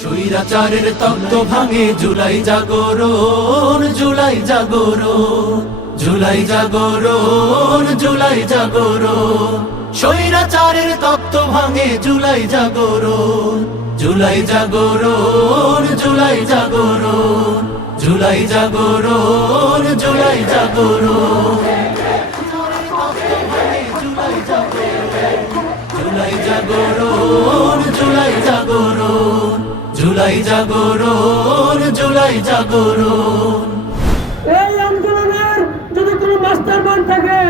স্বৈরাচারের তত্ত্ব ভাঙে, জুলাই জাগরণ জুলাই জাগরণ জুলাই জাগরণ জুলাই জাগরণ। স্বৈরাচারের তত্ত্ব ভাঙে, জুলাই জাগরণ জুলাই জাগরণ জুলাই জাগরণ জুলাই জাগরণ জুলাই জাগরণ। জুলাই জাগরণ জুলাই জাগরণ জুলাই জাগরণ। এই আন্দোলনের যদি কোনো মাস্টার মান থাকে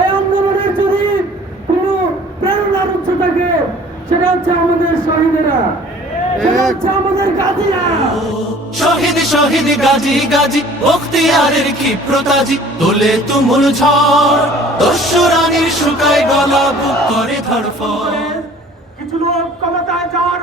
এই আন্দোলনের যদি কোনো প্রেরণার উৎস থাকে সেটা হচ্ছে আমাদের শহীদেরা। শহীদ শহীদ গাজী গাজী বখতিয়ারের ক্ষিপ্রতাজি তোলে তুমুল ঝড়। দস্যুরানির শুকায় গলা বুক করে ধরফড়। কিছু লোক ক্ষমতায় যাওয়ার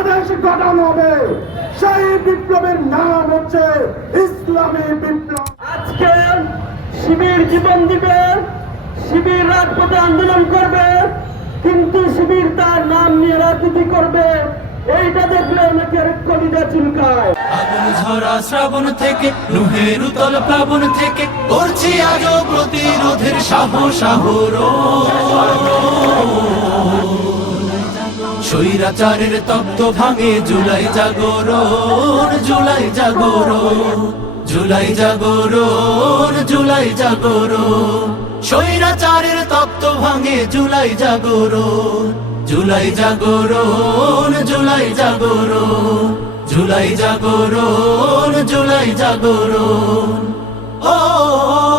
বাংলাদেশ গঠন হবে। সেই বিপ্লবের নাম হচ্ছে ইসলামী বিপ্লব। আজকে শিবির জীবন দিবে শিবির রাজপথে আন্দোলন করবে কিন্তু শিবির তার নাম নিয়ে রাজনীতি করবে। এইটা দেখলে অনেকের কলিজা চুলকায়। আগুন ঝরা শ্রাবণ থেকে নুহের উতল প্লাবন থেকে করছি আজও প্রতিরোধের সাহ সাহর স্বৈরাচারের তত্ত্ব ভাঙে জুলাই জাগরণ জুলাই জাগরণ জুলাই জাগরণ জুলাই জাগরণ। স্বৈরাচারের তত্ত্ব ভাঙে জুলাই জাগরণ জুলাই জাগরণ জুলাই জাগরণ জুলাই জাগরণ জুলাই জাগরণ। ও ও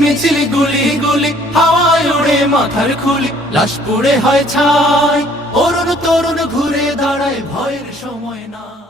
মিছিল গুলি গুলি, হাওয়ায় ওড়ে মাথার খুলি। লাশ পুড়ে হয় ছাই, অরুণ তরুণ ঘুরে দাঁড়ায় ভয়ের সময় না